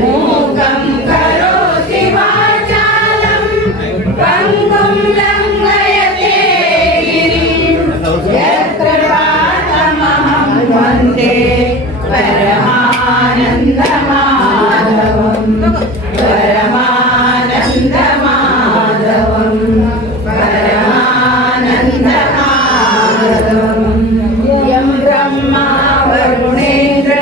मूकं करोति वाचालं पङ्गुं लङ्घयते गिरिं यत्कृपातमहं वन्दे परमानन्दमाधवं परमानन्दमाधवं परमानन्दमाधवं यं ब्रह्मा वरुणेन्द्र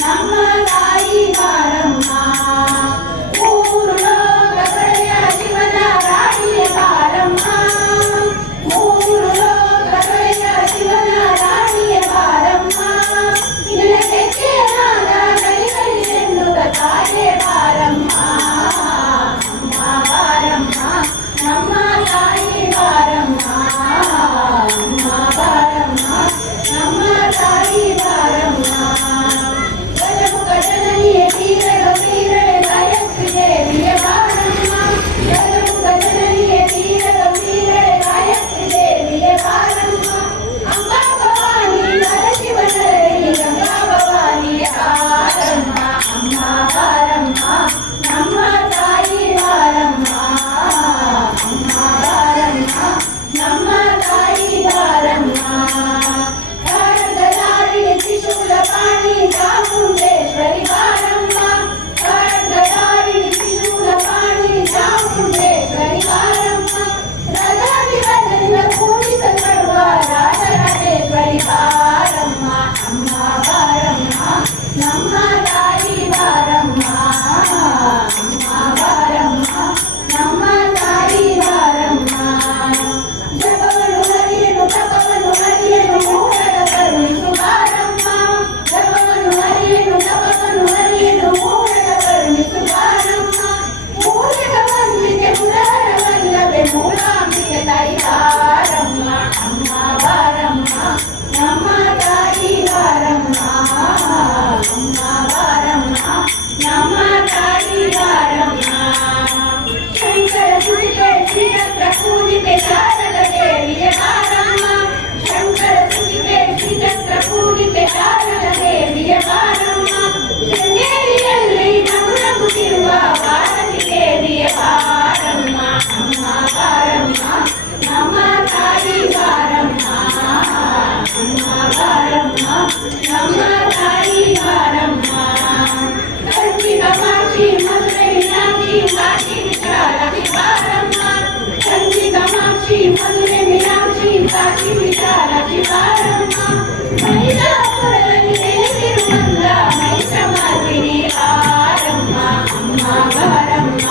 ನಮ್ಮ ತಾಯಿ ಬಾರಮ್ಮ ಮೂರು ಲೋಕದೊಡೆಯ ಶಿವನ ರಾಣಿಯ ಬಾರಮ್ಮ ಮೂರು ಲೋಕದೊಡೆಯ ಶಿವನ ರಾಣಿಯ ಬಾರಮ್ಮ ನಿನಗೆ ನಾದ ಕೈಗಳಿಗೆನ್ನುವ ತಾಯೇ ಬಾರಮ್ಮ ಅಮ್ಮ ಬಾರಮ್ಮ ನಮ್ಮ ತಾಯಿ ಬಾರಮ್ಮ ಅಮ್ಮ ಬಾರಮ್ಮ ನಮ್ಮ ತಾಯಿ ಬಾರಮ್ಮ ಗಜಮುಖ ಜನನಿಯ ತೀರ ಗಂಭೀರಳೆ ಗಾಯತ್ರಿ ದೇವಿಯ ಬಾರಮ್ಮ ಗಜಮುಖ ಜನನಿಯ ತೀರ ಗಂಭೀರಳೆ ಗಾಯತ್ರಿ ದೇವಿಯ ಬಾರಮ್ಮ ಅಂಬಾ ಭವಾನಿ ನರಶಿವನರಳಿ ಗಂಗಾ ಭವಾನಿಯ ಬಾರಮ್ಮ ಅಮ್ಮ ಬಾರಮ್ಮ ನಮ್ಮ ತಾಯಿ ಬಾರಮ್ಮ ಅಮ್ಮ ಬಾರಮ್ಮ ನಮ್ಮ ತಾಯಿ ಬಾರಮ್ಮ ಖಡ್ಗಧಾರಿಣಿ ತ್ರಿಶೂಲಪಾಣಿ ಚಾಮುಂಡೇಶ್ವರಿ ಬಾರಮ್ಮ ಖಡ್ಗಧಾರಿಣಿ ತ್ರಿಶೂಲಪಾಣಿ ಚಾಮುಂಡೇಶ್ವರಿ ಬಾರಮ್ಮ ರಥಾಧಿಪತಿಯಿಂದ ಪೂಜಿಸಲ್ಪಡುವ ರಾಜರಾಜೇಶ್ವರಿ ಬಾರಮ್ಮ ಅಮ್ಮ ಬಾರಮ್ಮ ನಮ್ಮ ತಾಯಿ ಬಾರಮ್ಮ ಅಮ್ಮ ಬಾರಮ್ಮ ನಮ್ಮ ತಾಯಿ ಬಾರಮ್ಮ ಜಪವನ್ನು ಹರಿಯನು ತಪವನ್ನು ಹರಿಯನು ಮೂಢರ ಕರುಣಿಸು ಬಾರಮ್ಮ ಜಪವನ್ನು ಹರಿಯನು ತಪವನ್ನು ಹರಿಯನು ಮೂಢರ ಕರುಣಿಸು ಬಾರಮ್ಮ ಮೂಲಿಕ ಮಂದಿಗೆ ಮುರಾರ ವಲ್ಲಭೆ ಮೂಕಾಂಬಿಕೆ ತಾಯಿ ಬಾರಮ್ಮ ಅಮ್ಮ ಬಾರಮ್ಮ ನಮ್ಮ ತಾಯಿ ಬಾರಮ್ಮ ಅಮ್ಮ ಬಾರಮ್ಮ ನಮ್ಮ ತಾಯಿ ಬಾರಮ್ಮ ಶಂಕರ ಸುರಿಕೆ ಶ್ರೀಚಕ್ರ ಪೂಜಿಕೆ ಶಾರದ ದೇವಿಯ ಬಾರಮ್ಮ ಶಂಕರ ಸುರಿಕೆ ಶ್ರೀಚಕ್ರ ಪೂಜಿಕೆ ಶಾರದ ದೇವಿಯ ಬಾರಮ್ಮ ಶೃಂಗೇರಿಯಲ್ಲಿ ನಗುನಗುತ್ತಿರುವ ಭಾರತಿ ದೇವಿಯ ಬಾರಮ್ಮ ಅಮ್ಮ ಬಾರಮ್ಮ ನಮ್ಮ ತಾಯಿ ಬಾರಮ್ಮ ಅಮ್ಮ ಬಾರಮ್ಮ ನಮ್ಮ ತಾಯಿ ಬಾರಮ್ಮ ಕಂಚಿ ಕಾಮಾಕ್ಷಿ ಮಧುರೈ ಮೀನಾಕ್ಷಿ ಕಾಶಿ ವಿಶಾಲಾಕ್ಷಿ ಬಾರಮ್ಮ ಕಂಚಿ ಕಾಮಾಕ್ಷಿ ಮಧುರೈ ಮೀನಾಕ್ಷಿ ಕಾಶಿ ವಿಶಾಲಾಕ್ಷಿ ಬಾರಮ್ಮ ಮೈಲಾಪುರದಲ್ಲಿ ನೆಲೆಸಿರುವಂತ ಮೈತ್ರಮಾರ್ಗಿನಿ ಬಾರಮ್ಮ ಅಮ್ಮ ಬಾರಮ್ಮ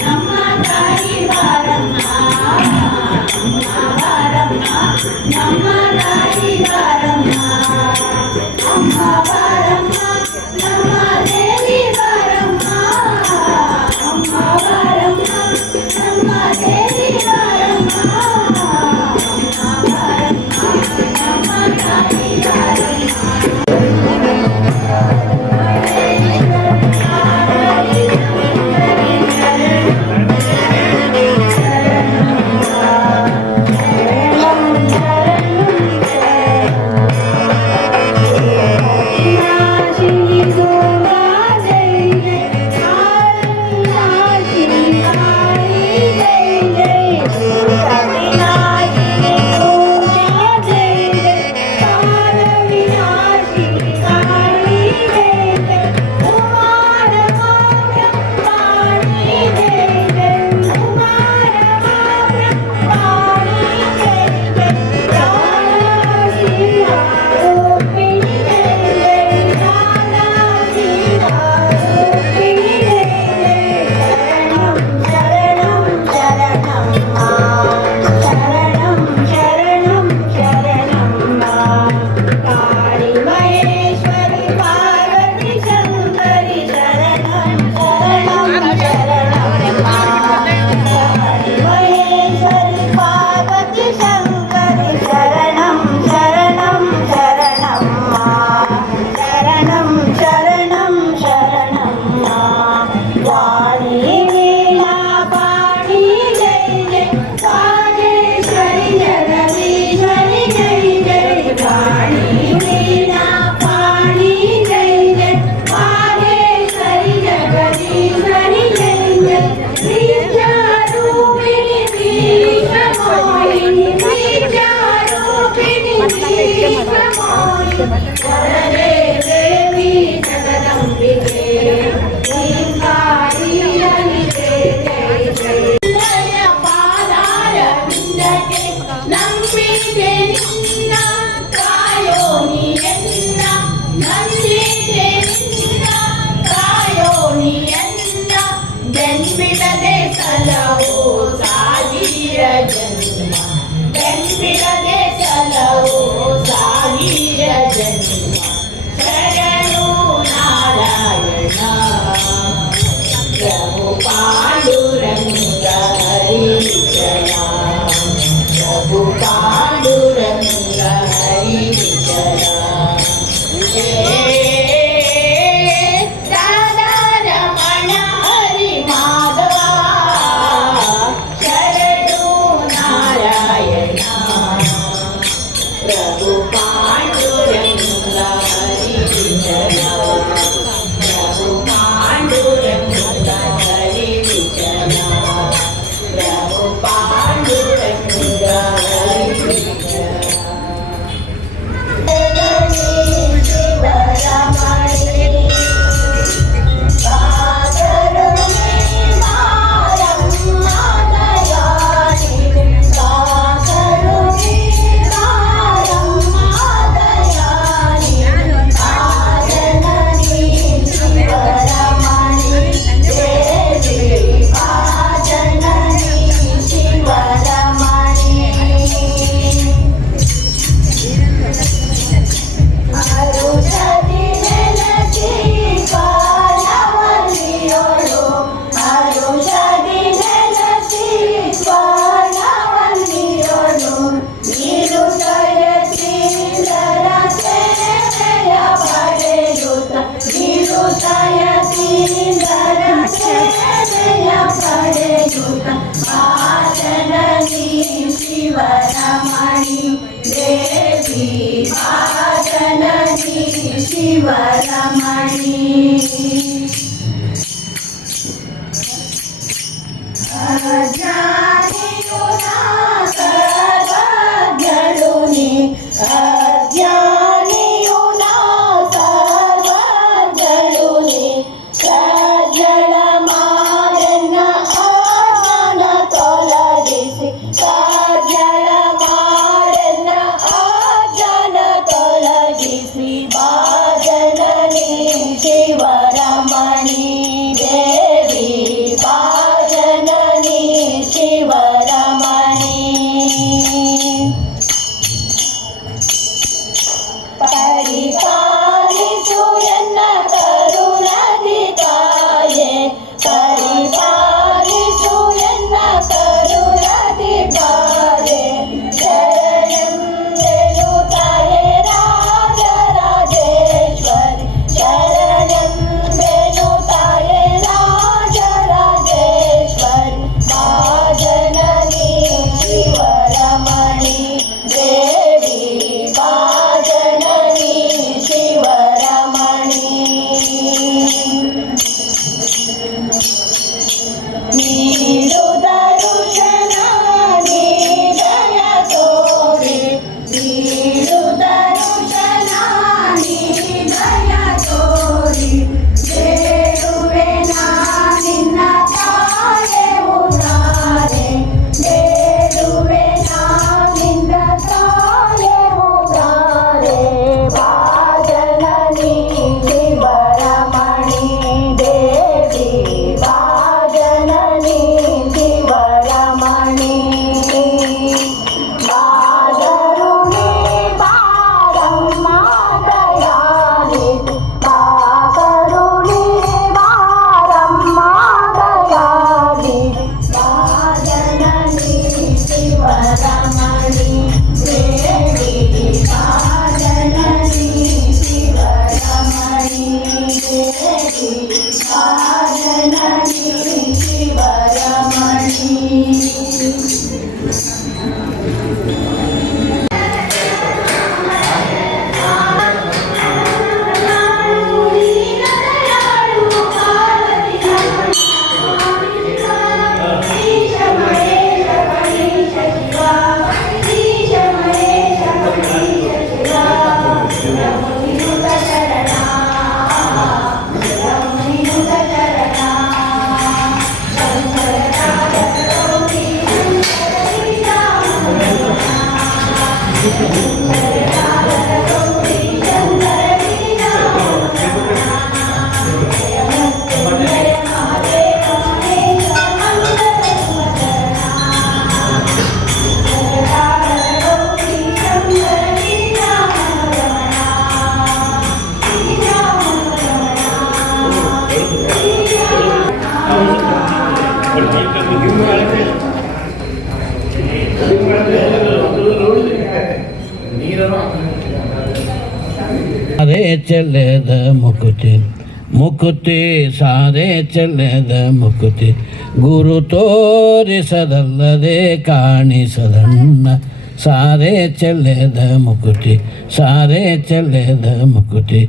ನಮ್ಮ ತಾಯಿ ಬಾರಮ್ಮ ಅಮ್ಮ ಬಾರಮ್ಮ ನಮ್ಮ ತಾಯಿ ಬಾರಮ್ಮ ಅಮ್ಮ ಬಾರಮ್ಮ ನಮ್ಮ ದೇವಿ ಬಾರಮ್ಮ ಅಮ್ಮ ಬಾರಮ್ಮ ನಮ್ಮ ದೇವಿ ಬಾರಮ್ಮ ಅಮ್ಮ ಬಾರಮ್ಮ ನಮ್ಮ ತಾಯಿ ನಂಬಿದೆ ಶಿವರಮಣಿ ಅಜ್ಞಾನಿಯು ನಾ ಸರ್ವಜ್ಞಳು ನೀ ಅಜ್ಞಾನಿಯು ನಾ ಸರ್ವಜ್ಞಳು ನೀ ಸಜ್ಜಳ ಮಾರನ್ನ ಆಜ್ಞಾನ ತೊಲಗಿಸಿ ಸಜ್ಜಳ ಮಾರನ್ನ ಆಜ್ಞಾನ ತೊಲಗಿಸಿ ಬಾಜನನಿ ಶಿವರಮಣಿ ದೇವಿ ಬಾಜನನಿ ಶಿವರಮಣಿ ಪರಿಪಾಲಿಸು ಎನ್ನ ಕರುಣದಿ ತಾಯೆ ಪರಿಪಾಲಿಸು ಎನ್ನ ಕರುಣದಿ ತಾಯೆ ಶರಣೆಂದೆನು ತಾಯೆ ರಾಜರಾಜೇಶ್ವರಿ ಶರಣೆಂದೆನು ತಾಯೆ ರಾಜರಾಜೇಶ್ವರಿ ಬಾಜನನಿ ಶಿವರಮಣಿ ದೇವಿ ಬಾಜನನಿ ಶಿವರಮಣಿ ನೀಡು ದರುಶನ ನೀದಯ ತೋರಿ ನೀಡು ದರುಶನ ನೀದಯ ತೋರಿ ಬೇಡುವೆ ನಾ ನಿನ್ನ ತಾಯೆ ಉದಾರೆ ಬೇಡುವೆ ನಾ ನಿನ್ನ ತಾಯೆ ಉದಾರೆ ಬಾಜನನಿ ಶಿವರಮಣಿ ದೇವಿ ಬಾಜನನಿ ಶಿವರಮಣಿ ಬಾದರುಣಿ ಬಾರಮ್ಮ ದಯಾನಿ ಬಾಕರುಣಿ ಬಾರಮ್ಮ ದಯಾನಿ ಬಾಜನನಿ ಶಿವರಮಣಿ ದೇವಿ ಬಾಜನನಿ ಶಿವರಮಣಿ ದೇವಿ ಬಾಜನನಿ ಶಿವರಮಣಿ ಸಾರೆ ಚೆಲ್ಲದ ಮುಕುತಿ ಮುಕುತಿ ಸಾರೆ ಚೆಲ್ಲದ ಮುಕುತಿ ಗುರು ತೋರಿಸದಲ್ಲದೆ ಕಾಣಿಸದಣ್ಣ ಸಾರೆ ಚೆಲ್ಲದ ಮುಕುತಿ ಸಾರೆ ಚೆಲ್ಲದ ಮುಕುತಿ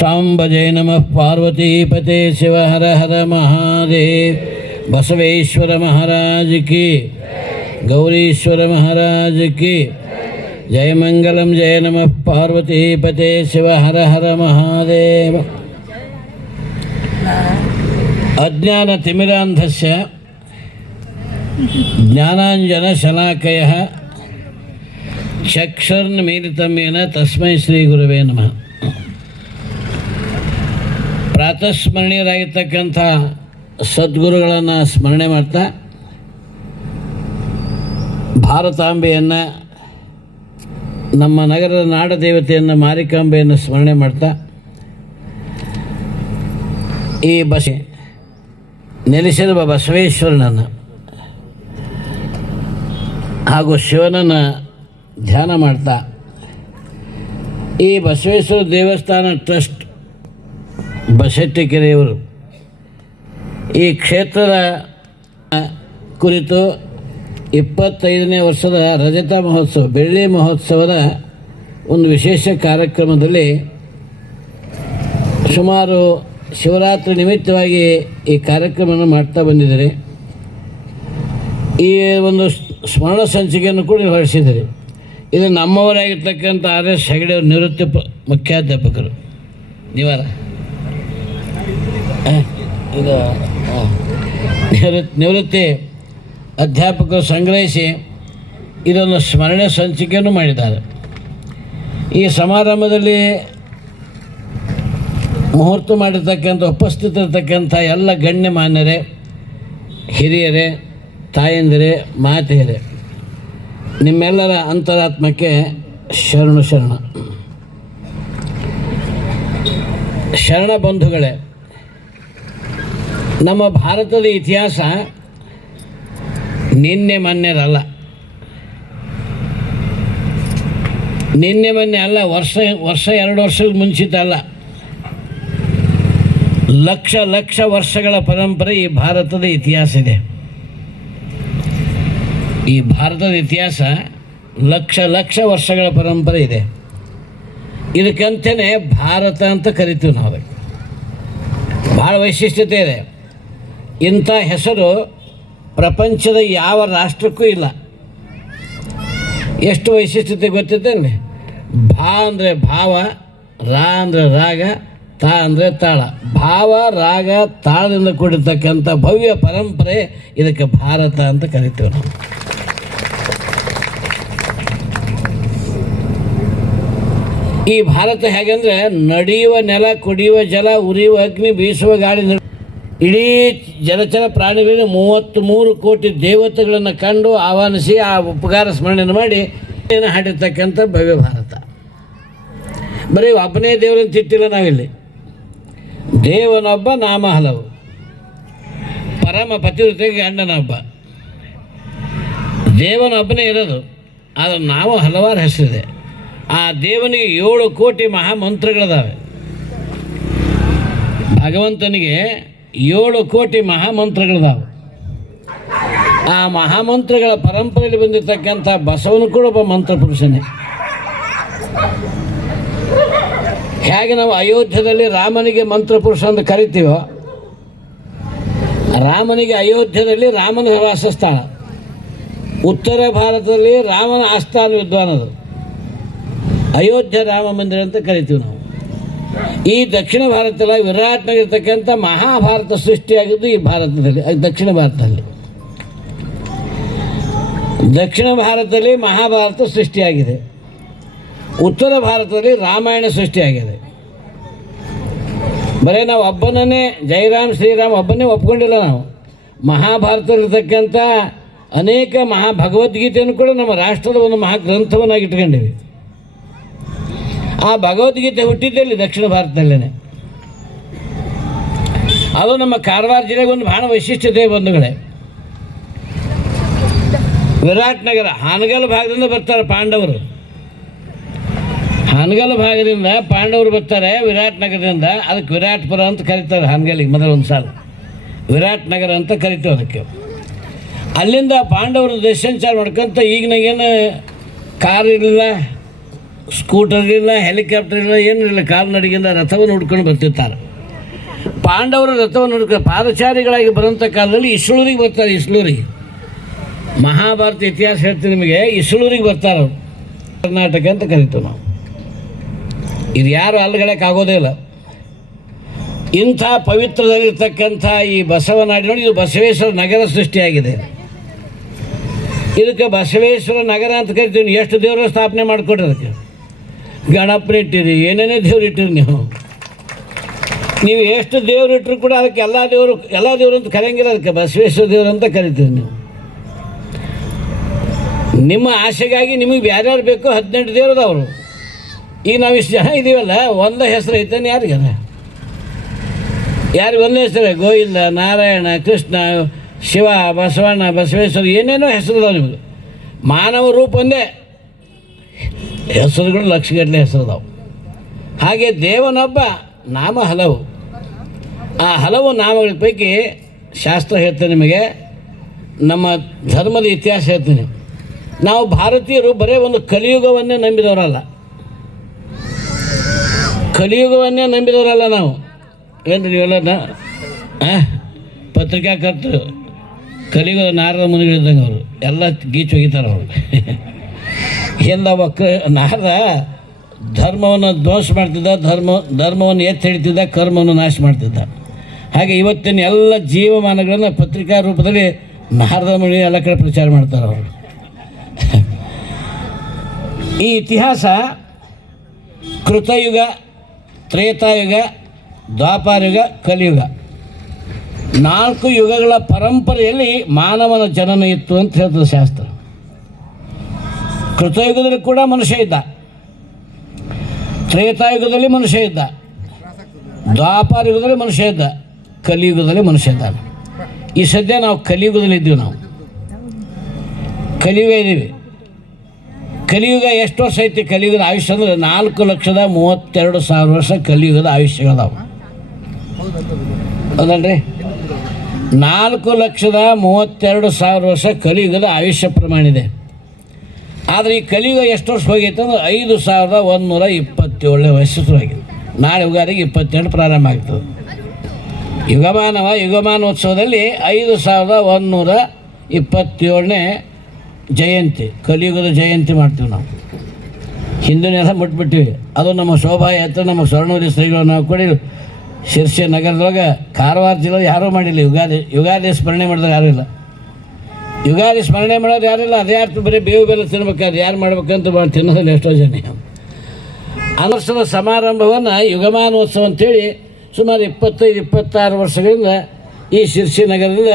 ಸಾಂಬ ಜಯ ನಮಃ ಪಾರ್ವತೀಪತೆ ಶಿವ ಹರ ಹರ ಮಹಾದೇವ್ ಬಸವೇಶ್ವರ ಮಹಾರಾಜ್ ಕಿ ಗೌರೀಶ್ವರ ಮಹಾರಾಜ್ ಕಿ ಜಯ ಮಂಗಲಂ ಜಯ ನಮಃ ಪಾರ್ವತೀಪತೆ ಶಿವ ಹರ ಹರ ಮಹಾದೇವ ಅಜ್ಞಾನ ತಿಮಿರಾಂಧಸ್ಯ ಜ್ಞಾನಾಂಜನ ಶಲಾಕಯಃ ಚಕ್ಷುರ್ನ್ಮೀಲಿತಂ ಯೇನ ತಸ್ಮೈ ಶ್ರೀ ಗುರುವೇ ನಮಃ. ಪ್ರಾತಸ್ಮರಣೀಯರಾಗಿರ್ತಕ್ಕಂಥ ಸದ್ಗುರುಗಳನ್ನು ಸ್ಮರಣೆ ಮಾಡ್ತಾ ಭಾರತಾಂಬೆಯನ್ನು ನಮ್ಮ ನಗರದ ನಾಡದೇವತೆಯನ್ನು ಮಾರಿಕಾಂಬೆಯನ್ನು ಸ್ಮರಣೆ ಮಾಡ್ತಾ ಈ ನೆಲೆಸಿರುವ ಬಸವೇಶ್ವರನನ್ನು ಹಾಗೂ ಶಿವನನ್ನು ಧ್ಯಾನ ಮಾಡ್ತಾ ಈ ಬಸವೇಶ್ವರ ದೇವಸ್ಥಾನ ಟ್ರಸ್ಟ್ ಬಸೆಟ್ಟಿಕೆರೆಯವರು ಈ ಕ್ಷೇತ್ರದ ಕುರಿತು 25ನೇ ವರ್ಷದ ರಜತ ಮಹೋತ್ಸವ ಬೆಳ್ಳಿ ಮಹೋತ್ಸವದ ಒಂದು ವಿಶೇಷ ಕಾರ್ಯಕ್ರಮದಲ್ಲಿ ಸುಮಾರು ಶಿವರಾತ್ರಿ ನಿಮಿತ್ತವಾಗಿ ಈ ಕಾರ್ಯಕ್ರಮವನ್ನು ಮಾಡ್ತಾ ಬಂದಿದ್ದೀರಿ. ಈ ಒಂದು ಸ್ಮರಣ ಸಂಚಿಕೆಯನ್ನು ಕೂಡ ಹೊರಡಿಸಿದ್ದೀರಿ. ಇದು ನಮ್ಮವರಾಗಿರ್ತಕ್ಕಂಥ RS ಹೆಗಡೆ ಅವರು ನಿವೃತ್ತಿ ಮುಖ್ಯಾಧ್ಯಾಪಕರು. ನೀವಾರ ಇದು ನಿವೃತ್ತಿ ಅಧ್ಯಾಪಕರು ಸಂಗ್ರಹಿಸಿ ಇದನ್ನು ಸ್ಮರಣೆ ಸಂಚಿಕೆಯನ್ನು ಮಾಡಿದ್ದಾರೆ. ಈ ಸಮಾರಂಭದಲ್ಲಿ ಮುಹೂರ್ತ ಮಾಡಿರ್ತಕ್ಕಂಥ ಉಪಸ್ಥಿತರಿರ್ತಕ್ಕಂಥ ಎಲ್ಲ ಗಣ್ಯಮಾನ್ಯರೇ, ಹಿರಿಯರೇ, ತಾಯಂದಿರೇ, ಮಾತೆಯರೇ, ನಿಮ್ಮೆಲ್ಲರ ಅಂತರಾತ್ಮಕ್ಕೆ ಶರಣ ಬಂಧುಗಳೇ. ನಮ್ಮ ಭಾರತದ ಇತಿಹಾಸ ನಿನ್ನೆ ಮೊನ್ನೆದಲ್ಲ, ನಿನ್ನೆ ಮೊನ್ನೆ ಅಲ್ಲ, ವರ್ಷ 2 ವರ್ಷದ ಮುಂಚಿತ ಅಲ್ಲ, ಲಕ್ಷ ವರ್ಷಗಳ ಪರಂಪರೆ ಈ ಭಾರತದ ಇತಿಹಾಸ ಇದೆ. ಈ ಭಾರತದ ಇತಿಹಾಸ ಲಕ್ಷ ವರ್ಷಗಳ ಪರಂಪರೆ ಇದೆ. ಇದಕ್ಕಂತಲೇ ಭಾರತ ಅಂತ ಕರಿತೀವಿ ನಾವು. ಅದಕ್ಕೆ ಭಾಳ ವೈಶಿಷ್ಟ್ಯತೆ ಇದೆ. ಇಂಥ ಹೆಸರು ಪ್ರಪಂಚದ ಯಾವ ರಾಷ್ಟ್ರಕ್ಕೂ ಇಲ್ಲ. ಎಷ್ಟು ವೈಶಿಷ್ಟ್ಯತೆ ಗೊತ್ತಿದ್ದೇನೆ? ಭಾ ಅಂದರೆ ಭಾವ, ರಾ ಅಂದರೆ ರಾಗ, ತಾ ಅಂದರೆ ತಾಳ. ಭಾವ, ರಾಗ, ತಾಳದಿಂದ ಕೂಡಿರ್ತಕ್ಕಂಥ ಭವ್ಯ ಪರಂಪರೆ ಇದಕ್ಕೆ ಭಾರತ ಅಂತ ಕರಿತೀವಿ ನಾವು. ಈ ಭಾರತ ಹೇಗೆಂದರೆ ನಡೆಯುವ ನೆಲ, ಕುಡಿಯುವ ಜಲ, ಉರಿಯುವ ಅಗ್ನಿ, ಬೀಸುವ ಗಾಳಿ, ಇಡೀ ಜಲಚರ ಪ್ರಾಣಿಗಳಿಗೆ 33 ಕೋಟಿ ದೇವತೆಗಳನ್ನು ಕಂಡು ಆಹ್ವಾನಿಸಿ ಆ ಉಪಕಾರ ಸ್ಮರಣೆಯನ್ನು ಮಾಡಿ ಹಾಡಿರ್ತಕ್ಕಂಥ ಭವ್ಯ ಭಾರತ. ಬರೀ ಒಬ್ಬನೇ ದೇವರನ್ನು ತಿಟ್ಟಿಲ್ಲ ನಾವಿಲ್ಲಿ. ದೇವನೊಬ್ಬ, ನಾಮ ಹಲವು. ಪರಮ ಪತಿವ್ರತೆಗೆ ಗಂಡನೊಬ್ಬ. ದೇವನೊಬ್ಬನೇ ಇರೋದು, ಆದರೆ ನಾವು ಹಲವಾರು ಹೆಸರಿದೆ. ಆ ದೇವನಿಗೆ 7 ಕೋಟಿ ಮಹಾಮಂತ್ರಗಳಿದ್ದಾವೆ. ಭಗವಂತನಿಗೆ 7 ಕೋಟಿ ಮಹಾಮಂತ್ರಗಳಿದ್ದಾವೆ. ಆ ಮಹಾಮಂತ್ರಗಳ ಪರಂಪರೆಯಲ್ಲಿ ಬಂದಿರತಕ್ಕಂಥ ಬಸವನು ಕೂಡ ಒಬ್ಬ ಮಂತ್ರ ಪುರುಷನೇ. ಹೇಗೆ ನಾವು ಅಯೋಧ್ಯದಲ್ಲಿ ರಾಮನಿಗೆ ಮಂತ್ರಪುರುಷ ಅಂತ ಕರಿತೀವೋ, ರಾಮನಿಗೆ ಅಯೋಧ್ಯದಲ್ಲಿ ರಾಮನ ವಾಸಸ್ಥಳ, ಉತ್ತರ ಭಾರತದಲ್ಲಿ ರಾಮನ ಆಸ್ಥಾನ ವಿದ್ವಾನದು ಅಯೋಧ್ಯ ರಾಮ ಮಂದಿರ ಅಂತ ಕರಿತೀವಿ ನಾವು. ಈ ದಕ್ಷಿಣ ಭಾರತದಲ್ಲಿ ವಿರಾಟ್ನಗರ ಇರ್ತಕ್ಕಂಥ ಮಹಾಭಾರತ ಸೃಷ್ಟಿಯಾಗಿದ್ದು ಈ ಭಾರತದಲ್ಲಿ, ದಕ್ಷಿಣ ಭಾರತದಲ್ಲಿ. ದಕ್ಷಿಣ ಭಾರತದಲ್ಲಿ ಮಹಾಭಾರತ ಸೃಷ್ಟಿಯಾಗಿದೆ. ಉತ್ತರ ಭಾರತದಲ್ಲಿ ರಾಮಾಯಣ ಸೃಷ್ಟಿಯಾಗಿದೆ. ಬರೀ ನಾವು ಒಬ್ಬನನ್ನೇ ಜಯರಾಮ್ ಶ್ರೀರಾಮ್ ಒಬ್ಬನೇ ಒಪ್ಕೊಂಡಿಲ್ಲ. ನಾವು ಮಹಾಭಾರತದಲ್ಲಿರ್ತಕ್ಕಂಥ ಅನೇಕ ಭಗವದ್ಗೀತೆಯನ್ನು ಕೂಡ ನಮ್ಮ ರಾಷ್ಟ್ರದ ಒಂದು ಮಹಾಗ್ರಂಥವನ್ನಾಗಿ ಇಟ್ಕೊಂಡಿವಿ. ಆ ಭಗವದ್ಗೀತೆ ಹುಟ್ಟಿದ್ದಲ್ಲಿ ದಕ್ಷಿಣ ಭಾರತದಲ್ಲೇ. ಅದು ನಮ್ಮ ಕಾರವಾರ ಜಿಲ್ಲೆಗೆ ಒಂದು ಬಹಳ ವೈಶಿಷ್ಟ್ಯತೆ ಬಂಧುಗಳೇ. ವಿರಾಟ್ನಗರ ಹಾನಗಲ್ ಭಾಗದಿಂದ ಬರ್ತಾರೆ ಪಾಂಡವರು. ಹಾನಗಲ್ ಭಾಗದಿಂದ ಪಾಂಡವರು ಬರ್ತಾರೆ ವಿರಾಟ್ನಗರದಿಂದ. ಅದಕ್ಕೆ ವಿರಾಟ್ಪುರ ಅಂತ ಕರೀತಾರೆ. ಹಾನಗಲ್ಲಿಗೆ ಮೊದಲು ಒಂದು ಸಾಲ ವಿರಾಟ್ನಗರ ಅಂತ ಕರಿತೀವಿ ಅದಕ್ಕೆ. ಅಲ್ಲಿಂದ ಪಾಂಡವರು ದೇಶ ಸಂಚಾರ ಮಾಡ್ಕೊಂತ, ಈಗಿನಾಗೇನು ಕಾರ್ ಇರಲಿಲ್ಲ, ಸ್ಕೂಟರ್ ಇರಲಿಲ್ಲ, ಹೆಲಿಕಾಪ್ಟರ್ ಇಲ್ಲ, ಏನಿರಲಿಲ್ಲ, ಕಾಲ್ನಡಿಗೆಯಿಂದ ರಥವನ್ನು ಹುಡ್ಕೊಂಡು ಬರ್ತಿರ್ತಾರೆ. ಪಾಂಡವರು ರಥವನ್ನು ಹುಡ್ಕೊಂಡು ಪಾದಚಾರಿಗಳಾಗಿ ಬರೋಂಥ ಕಾಲದಲ್ಲಿ ಇಸ್ಳೂರಿಗೆ ಬರ್ತಾರೆ. ಇಸ್ಳೂರಿಗೆ ಮಹಾಭಾರತ ಇತಿಹಾಸ ಹೇಳ್ತೀವಿ ನಿಮಗೆ. ಇಸ್ಳೂರಿಗೆ ಬರ್ತಾರೆ ಅವರು. ಕರ್ನಾಟಕ ಅಂತ ಕರಿತೀವಿ ನಾವು. ಇದು ಯಾರು ಆಗೋದೇ ಇಲ್ಲ. ಇಂಥ ಪವಿತ್ರದಲ್ಲಿರ್ತಕ್ಕಂಥ ಈ ಬಸವನಾಡಿನೋಡಿ ಇದು ಬಸವೇಶ್ವರ ನಗರ ಸೃಷ್ಟಿಯಾಗಿದೆ. ಇದಕ್ಕೆ ಬಸವೇಶ್ವರ ನಗರ ಅಂತ ಕರಿತೀವಿ. ಎಷ್ಟು ದೇವರ ಸ್ಥಾಪನೆ ಮಾಡಿಕೊಡ್ರಿ. ಅದಕ್ಕೆ ಗಣಪನ ಇಟ್ಟಿರಿ, ಏನೇನೇ ದೇವ್ರು ಇಟ್ಟಿರಿ. ನೀವು ಎಷ್ಟು ದೇವ್ರು ಇಟ್ಟರು ಕೂಡ ಅದಕ್ಕೆ ಎಲ್ಲ ದೇವರು ಅಂತ ಕರೆಯಂಗಿಲ್ಲ. ಅದಕ್ಕೆ ಬಸವೇಶ್ವರ ದೇವರು ಅಂತ ಕರಿತೀವಿ. ನೀವು ನಿಮ್ಮ ಆಸೆಗಾಗಿ ನಿಮಗೆ ಯಾರ್ಯಾರು ಬೇಕೋ 18 ದೇವ್ರದವರು. ಈಗ ನಾವು ಇಷ್ಟು ಜನ ಇದ್ದೀವಲ್ಲ, ಒಂದು ಹೆಸರು ಐತಾನೆ ಯಾರಿಗದ? ಯಾರಿಗೆ ಒಂದೇ ಹೆಸರೇ? ಗೋವಿಂದ, ನಾರಾಯಣ, ಕೃಷ್ಣ, ಶಿವ, ಬಸವಣ್ಣ, ಬಸವೇಶ್ವರ, ಏನೇನೋ ಹೆಸರುದಾವೆ ನಿಮಗೆ. ಮಾನವ ರೂಪ ಒಂದೇ, ಹೆಸರುಗಳು ಲಕ್ಷಗಟ್ಟಲೆ ಹೆಸರುದಾವೆ. ಹಾಗೆ ದೇವನೊಬ್ಬ, ನಾಮ ಹಲವು. ಆ ಹಲವು ನಾಮಗಳ ಪೈಕಿ ಶಾಸ್ತ್ರ ಹೇಳ್ತೇನೆ ನಿಮಗೆ, ನಮ್ಮ ಧರ್ಮದ ಇತಿಹಾಸ ಹೇಳ್ತೀನಿ. ನಾವು ಭಾರತೀಯರು ಬರೀ ಒಂದು ಕಲಿಯುಗವನ್ನೇ ನಂಬಿದವರಲ್ಲ. ಕಲಿಯುಗವನ್ನೇ ನಂಬಿದವರಲ್ಲ ನಾವು. ಏನು ನೀವೆಲ್ಲ ಪತ್ರಿಕಾಕರ್ತರು ಕಲಿಯುಗದ ನಾರದ ಮುನಿಗಳಿದ್ದಂಗೆ ಅವರು ಎಲ್ಲ ಗೀಚು ಒಗಿತಾರೆ ಅವರು. ಎಲ್ಲ ನಾರದ ಧರ್ಮವನ್ನು ಧ್ವಂಸ ಮಾಡ್ತಿದ್ದ, ಧರ್ಮವನ್ನು ಎತ್ತಿ ಹಿಡಿತಿದ್ದ, ಕರ್ಮವನ್ನು ನಾಶ ಮಾಡ್ತಿದ್ದ. ಹಾಗೆ ಇವತ್ತಿನ ಎಲ್ಲ ಜೀವಮಾನಗಳನ್ನು ಪತ್ರಿಕಾ ರೂಪದಲ್ಲಿ ನಾರದ ಮುನಿ ಎಲ್ಲ ಕಡೆ ಪ್ರಚಾರ ಮಾಡ್ತಾರೆ ಅವರು. ಈ ಇತಿಹಾಸ ಕೃತಯುಗ, ತ್ರೇತಾಯುಗ, ದ್ವಾಪಾರಯುಗ, ಕಲಿಯುಗ 4 ಯುಗಗಳ ಪರಂಪರೆಯಲ್ಲಿ ಮಾನವನ ಜನನ ಇತ್ತು ಅಂತ ಹೇಳ್ತದೆ ಶಾಸ್ತ್ರ. ಕೃತಯುಗದಲ್ಲಿ ಕೂಡ ಮನುಷ್ಯ ಇದ್ದ, ತ್ರೇತಾಯುಗದಲ್ಲಿ ಮನುಷ್ಯ ಇದ್ದ, ದ್ವಾಪಾರಯುಗದಲ್ಲಿ ಮನುಷ್ಯ ಇದ್ದ, ಕಲಿಯುಗದಲ್ಲಿ ಮನುಷ್ಯ ಇದ್ದಾನೆ. ಈ ಸದ್ಯ ನಾವು ಕಲಿಯುಗದಲ್ಲಿ ಇದ್ದೀವಿ. ನಾವು ಕಲಿಯುಗ ಇದ್ದೀವಿ. ಕಲಿಯುಗ ಎಷ್ಟು ವರ್ಷ ಐತಿ? ಕಲಿಯುಗದ ಆಯುಷ್ಯ ಅಂದರೆ 4,32,000 ವರ್ಷ ಕಲಿಯುಗದ ಆಯುಷ್ಯಗಳದಾವು. ಹೌದಲ್ರಿ? 4,32,000 ವರ್ಷ ಕಲಿಯುಗದ ಆಯುಷ್ಯ ಪ್ರಮಾಣ ಇದೆ. ಆದರೆ ಈ ಕಲಿಯುಗ ಎಷ್ಟು ವರ್ಷ ಹೋಗೈತೆ ಅಂದ್ರೆ 5,127 ವರ್ಷವಾಗಿದೆ. ನಾಳೆ ಯುಗಾದಿಗೆ 22 ಪ್ರಾರಂಭ ಆಗ್ತದೆ. ಯುಗಮಾನೋತ್ಸವದಲ್ಲಿ 5,127ನೇ ಜಯಂತಿ, ಕಲಿಯುಗದ ಜಯಂತಿ ಮಾಡ್ತೀವಿ ನಾವು. ಹಿಂದಿನೆಲ್ಲ ಮುಟ್ಬಿಟ್ಟಿವಿ. ಅದು ನಮ್ಮ ಶೋಭಾಯಾತ್ರೆ, ನಮ್ಮ ಸ್ವರ್ಣವರಿ ಶ್ರೀಗಳು ನಾವು ಕೊಡಿ ಶಿರ್ಷಿ ನಗರದೊಳಗೆ, ಕಾರವಾರ ಜಿಲ್ಲೆ ಯಾರೂ ಮಾಡಿಲ್ಲ. ಯುಗಾದಿ ಸ್ಮರಣೆ ಮಾಡಿದ್ರೆ ಯಾರೂ ಇಲ್ಲ. ಯುಗಾದಿ ಸ್ಮರಣೆ ಮಾಡೋದು ಯಾರಿಲ್ಲ. ಅದೇ ಅರ್ಥ ಬರೀ ಬೇವು ಬೆಲ್ಲ ತಿನ್ಬೇಕು. ಅದು ಯಾರು ಮಾಡ್ಬೇಕಂತ ತಿನ್ನೋದಿಲ್ಲ ಎಷ್ಟೋ ಜನ. ವರ್ಷದ ಸಮಾರಂಭವನ್ನು ಯುಗಮಾನೋತ್ಸವ ಅಂಥೇಳಿ ಸುಮಾರು 25-26 ವರ್ಷಗಳಿಂದ ಈ ಶಿರ್ಷಿ ನಗರದಿಂದ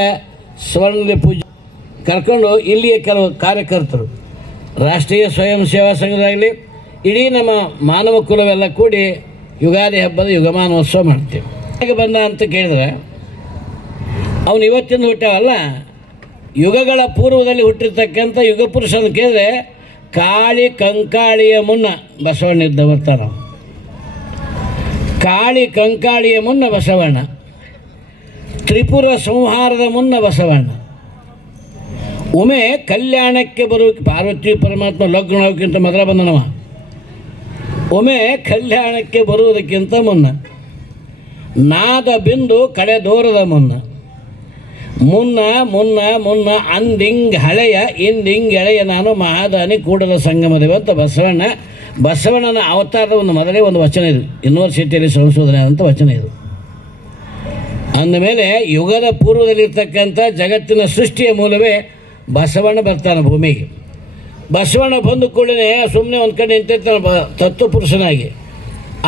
ಸ್ವರ್ಣಲಿ ಪೂಜೆ ಕರ್ಕೊಂಡು ಇಲ್ಲಿಯ ಕೆಲವು ಕಾರ್ಯಕರ್ತರು, ರಾಷ್ಟ್ರೀಯ ಸ್ವಯಂ ಸೇವಾ ಸಂಘದಾಗಲಿ ಇಡೀ ನಮ್ಮ ಮಾನವ ಕುಲವೆಲ್ಲ ಕೂಡಿ ಯುಗಾದಿ ಹಬ್ಬದ ಯುಗಮಾನೋತ್ಸವ ಮಾಡ್ತೀವಿ. ಹೇಗೆ ಬಂದ ಅಂತ ಕೇಳಿದ್ರೆ, ಅವನು ಇವತ್ತಿಂದ ಹುಟ್ಟಾವಲ್ಲ, ಯುಗಗಳ ಪೂರ್ವದಲ್ಲಿ ಹುಟ್ಟಿರ್ತಕ್ಕಂಥ ಯುಗ ಪುರುಷ ಅಂತ ಕೇಳಿದ್ರೆ ಕಾಳಿ ಕಂಕಾಳಿಯ ಮುನ್ನ ಬಸವಣ್ಣ ಇದ್ದ ಬರ್ತಾನ. ಕಾಳಿ ಕಂಕಾಳಿಯ ಮುನ್ನ ಬಸವಣ್ಣ, ತ್ರಿಪುರ ಸಂಹಾರದ ಮುನ್ನ ಬಸವಣ್ಣ, ಒಮ್ಮೆ ಕಲ್ಯಾಣಕ್ಕೆ ಬರೋಕೆ ಪಾರ್ವತಿ ಪರಮಾತ್ಮ ಲಗ್ನ ಆಗೋಕ್ಕಿಂತ ಮೊದಲ ಬಂದನವ. ಒಮ್ಮೆ ಕಲ್ಯಾಣಕ್ಕೆ ಬರುವುದಕ್ಕಿಂತ ಮುನ್ನ, ನಾದ ಬಿಂದು ಕಡೆ ದೂರದ ಮುನ್ನ, ಮುನ್ನ ಮುನ್ನ ಮುನ್ನ ಅಂದಿಂಗ್ ಹಳೆಯ ಇಂದಿಂಗ್ ಎಳೆಯ ನಾನು ಮಹಾದಾನಿ ಕೂಡಲ ಸಂಗಮದೇವ ಅಂತ ಬಸವಣ್ಣನ ಅವತಾರದ ಒಂದು ಮೊದಲೇ ಒಂದು ವಚನ ಇದು. ಯೂನಿವರ್ಸಿಟಿಯಲ್ಲಿ ಸಂಶೋಧನೆ ಆದಂಥ ವಚನ ಇದು. ಅಂದಮೇಲೆ ಯುಗದ ಪೂರ್ವದಲ್ಲಿರ್ತಕ್ಕಂಥ ಜಗತ್ತಿನ ಸೃಷ್ಟಿಯ ಮೂಲವೇ ಬಸವಣ್ಣ ಬರ್ತಾನೆ ಭೂಮಿಗೆ. ಬಸವಣ್ಣ ಬಂದ ಕೂಡಲೇ ಸುಮ್ಮನೆ ಒಂದು ಕಡೆ ನಿಂತಿರ್ತಾನೆ ತತ್ವಪುರುಷನಾಗಿ.